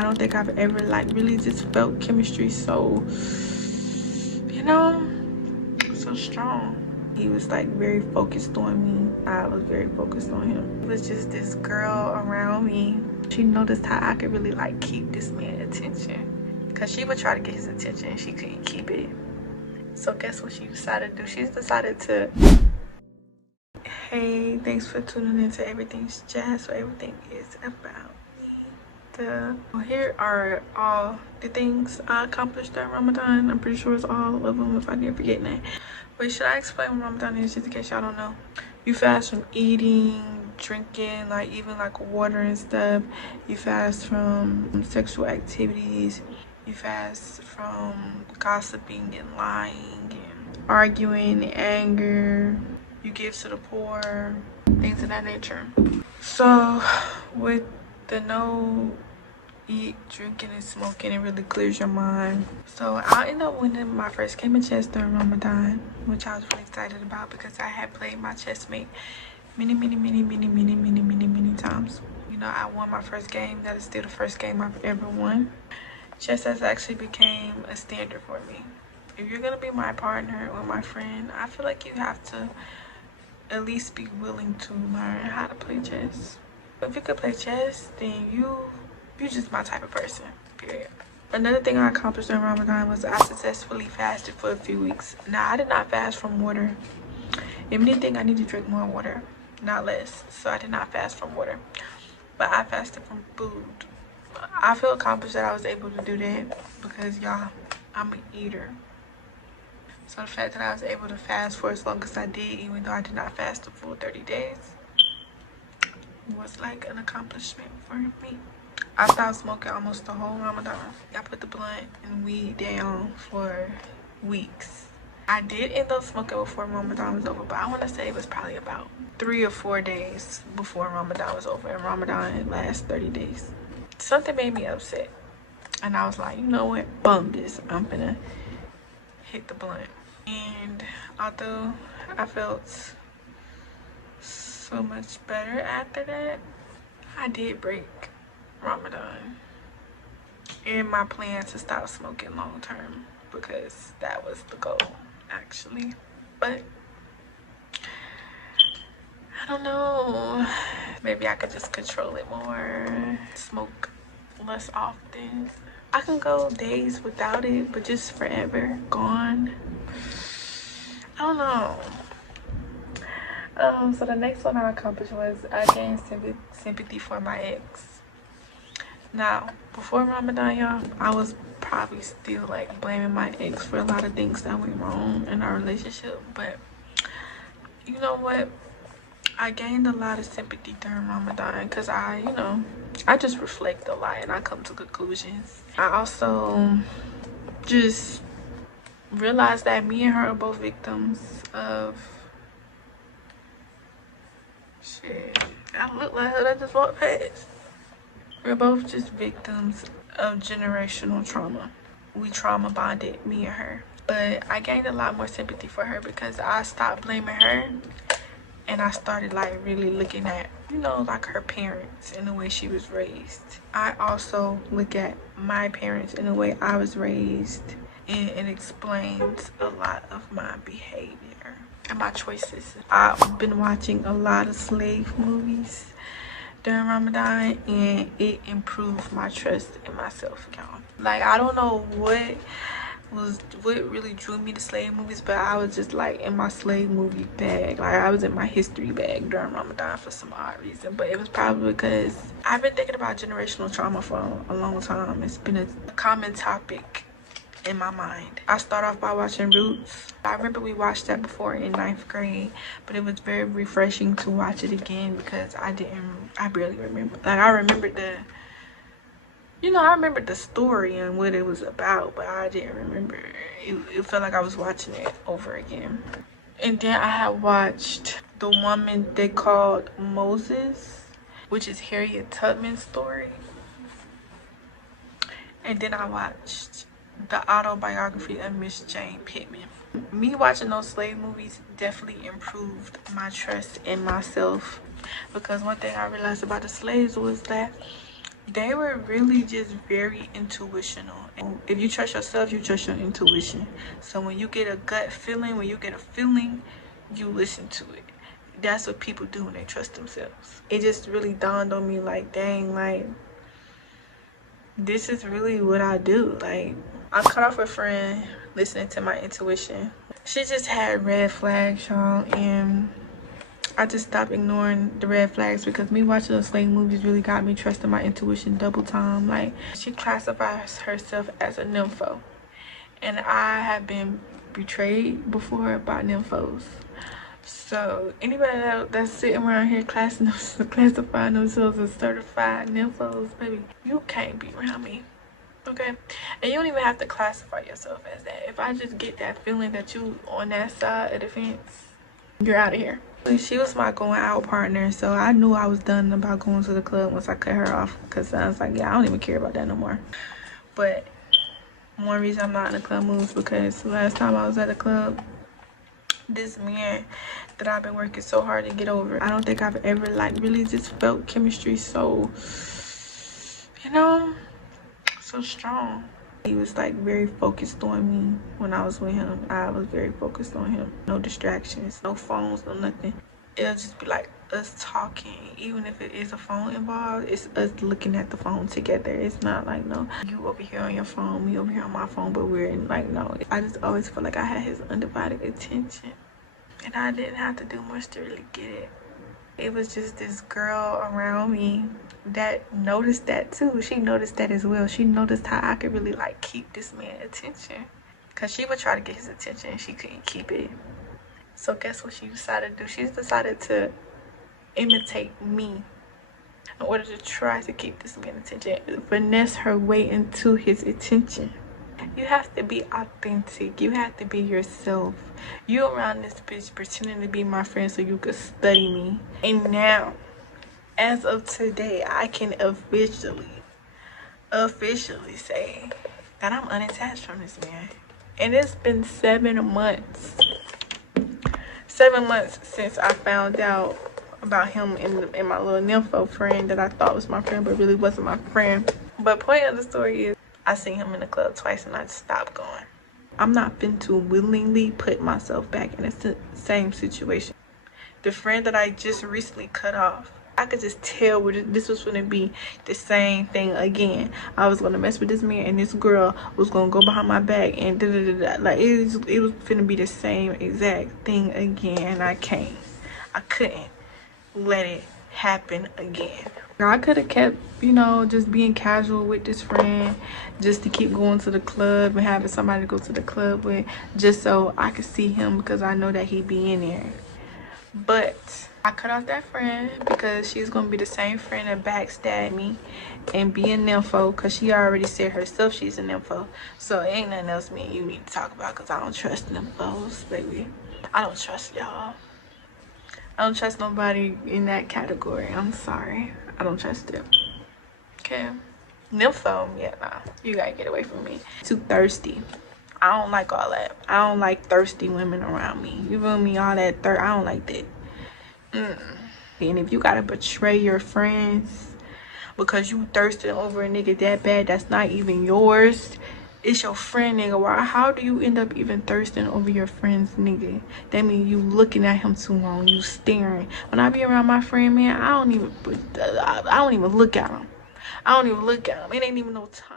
I don't think I've ever like really just felt chemistry so, you know, so strong. He was like very focused on me. I was very focused on him. It was just this girl around me. She noticed how I could really like keep this man's attention, because she would try to get his attention and she couldn't keep it. So guess what she decided to do? She decided to, hey, thanks for tuning into Everything's Jazz, so everything is about me. Here are all the things I accomplished during Ramadan. I'm pretty sure it's all of them if I didn't forget that. Wait, should I explain what Ramadan is just in case y'all don't know? You fast from eating, drinking, like even like water and stuff. You fast from sexual activities. You fast from gossiping and lying and arguing and anger. You give to the poor, things of that nature. So with the no eat, drinking, and smoking, it really clears your mind. So I ended up winning my first game of chess during Ramadan, which I was really excited about because I had played my chessmate many times. You know, I won my first game. That is still the first game I've ever won. Chess has actually became a standard for me. If you're gonna be my partner or my friend, I feel like you have to at least be willing to learn how to play chess. If you could play chess, then you're just my type of person, period. Another thing I accomplished during Ramadan was I successfully fasted for a few weeks. Now, I did not fast from water. If anything, I need to drink more water, not less. So I did not fast from water, but I fasted from food. I feel accomplished that I was able to do that because, y'all, I'm an eater. So the fact that I was able to fast for as long as I did, even though I did not fast the full 30 days, was like an accomplishment for me. I stopped smoking almost the whole Ramadan. I put the blunt and weed down for weeks. I did end up smoking before Ramadan was over, but I want to say it was probably about 3 or 4 days before Ramadan was over, and Ramadan lasts 30 days. Something made me upset, and I was like, you know what, bum this, I'm gonna hit the blunt. And although I felt so much better after that, I did break Ramadan and my plan to stop smoking long term, because that was the goal actually. But I don't know, maybe I could just control it more, smoke less often. I can go days without it, but just forever gone, I don't know. So the next one I accomplished was I gained sympathy for my ex. Now, before Ramadan, y'all, I was probably still like blaming my ex for a lot of things that went wrong in our relationship. But you know what? I gained a lot of sympathy during Ramadan because I just reflect a lot and I come to conclusions. I also just realized that me and her are both victims of shit. I look like her that just walked past. We're both just victims of generational trauma. We trauma bonded, me and her. But I gained a lot more sympathy for her because I stopped blaming her and I started like really looking at, like her parents and the way she was raised. I also look at my parents and the way I was raised, and it explains a lot of my behavior and my choices. I've been watching a lot of slave movies during Ramadan, and it improved my trust in myself, y'all. Like, I don't know what really drew me to slave movies, but I was just like in my slave movie bag. Like, I was in my history bag during Ramadan for some odd reason, but it was probably because I've been thinking about generational trauma for a long time. It's been a common topic in my mind. I start off by watching Roots. I remember we watched that before in 9th grade, but it was very refreshing to watch it again because I barely remember. Like, I remembered the story and what it was about, but I didn't remember. It felt like I was watching it over again. And then I had watched The Woman They Called Moses, which is Harriet Tubman's story. And then I watched the autobiography of Miss Jane Pittman. Me watching those slave movies definitely improved my trust in myself, because one thing I realized about the slaves was that They were really just very intuitional. And if you trust yourself, you trust your intuition. So when you get a gut feeling, when you get a feeling, you listen to it. That's what people do when they trust themselves. It just really dawned on me like, dang, like, this is really what I do. Like, I cut off a friend listening to my intuition. She just had red flags, y'all, and I just stopped ignoring the red flags because me watching those slave movies really got me trusting my intuition double time. Like, she classifies herself as a NYMPHO, and I have been betrayed before by NYMPHOs. So anybody that's sitting around here classifying themselves as certified NYMPHOs, baby, you can't be around me. Okay? And you don't even have to classify yourself as that. If I just get that feeling that you on that side of the fence, you're out of here. She was my going out partner, so I knew I was done about going to the club once I cut her off, because I was like, yeah, I don't even care about that no more. But one reason I'm not in the club mood is because last time I was at the club, this man that I've been working so hard to get over, I don't think I've ever like really just felt chemistry so, you know, so strong. He was like very focused on me when I was with him. I was very focused on him. No distractions, no phones, no nothing. It'll just be like us talking. Even if it is a phone involved, it's us looking at the phone together. It's not like, no, you over here on your phone, me over here on my phone, but we're in, like, no. I just always felt like I had his undivided attention, and I didn't have to do much to really get it. It was just this girl around me that noticed that too. She noticed that as well. She noticed how I could really like keep this man's attention, because she would try to get his attention and she couldn't keep it. So guess what she decided to do? She decided to imitate me in order to try to keep this man's attention, finesse her way into his attention. You have to be authentic. You have to be yourself. You around this bitch pretending to be my friend so you could study me. And now, as of today, I can officially say that I'm unattached from this man. And it's been 7 months. 7 months since I found out about him and my little NYMPHO friend that I thought was my friend but really wasn't my friend. But point of the story is, I seen him in the club twice and I just stopped going. I'm not fin to willingly put myself back in the same situation. The friend that I just recently cut off, I could just tell this was going to be the same thing again. I was going to mess with this man and this girl was going to go behind my back and like it was finna be the same exact thing again. I couldn't let it happen again. I could have kept, you know, just being casual with this friend just to keep going to the club and having somebody to go to the club with, just so I could see him, because I know that he be in there. But I cut off that friend because she's gonna be the same friend that backstabbed me and be a NYMPHO, because she already said herself she's a NYMPHO. So ain't nothing else me and you need to talk about, because I don't trust NYMPHOs, baby. I don't trust y'all. I don't trust nobody in that category. I'm sorry. I don't trust them. Okay. NYMPHO, yeah, nah. You gotta get away from me. Too thirsty. I don't like all that. I don't like thirsty women around me. You feel me? All that I don't like that. And if you gotta betray your friends because you thirsting over a nigga that bad that's not even yours, it's your friend, nigga. Why? How do you end up even thirsting over your friend's nigga? That means you looking at him too long. You staring. When I be around my friend, man, I don't even look at him. I don't even look at him. It ain't even no time.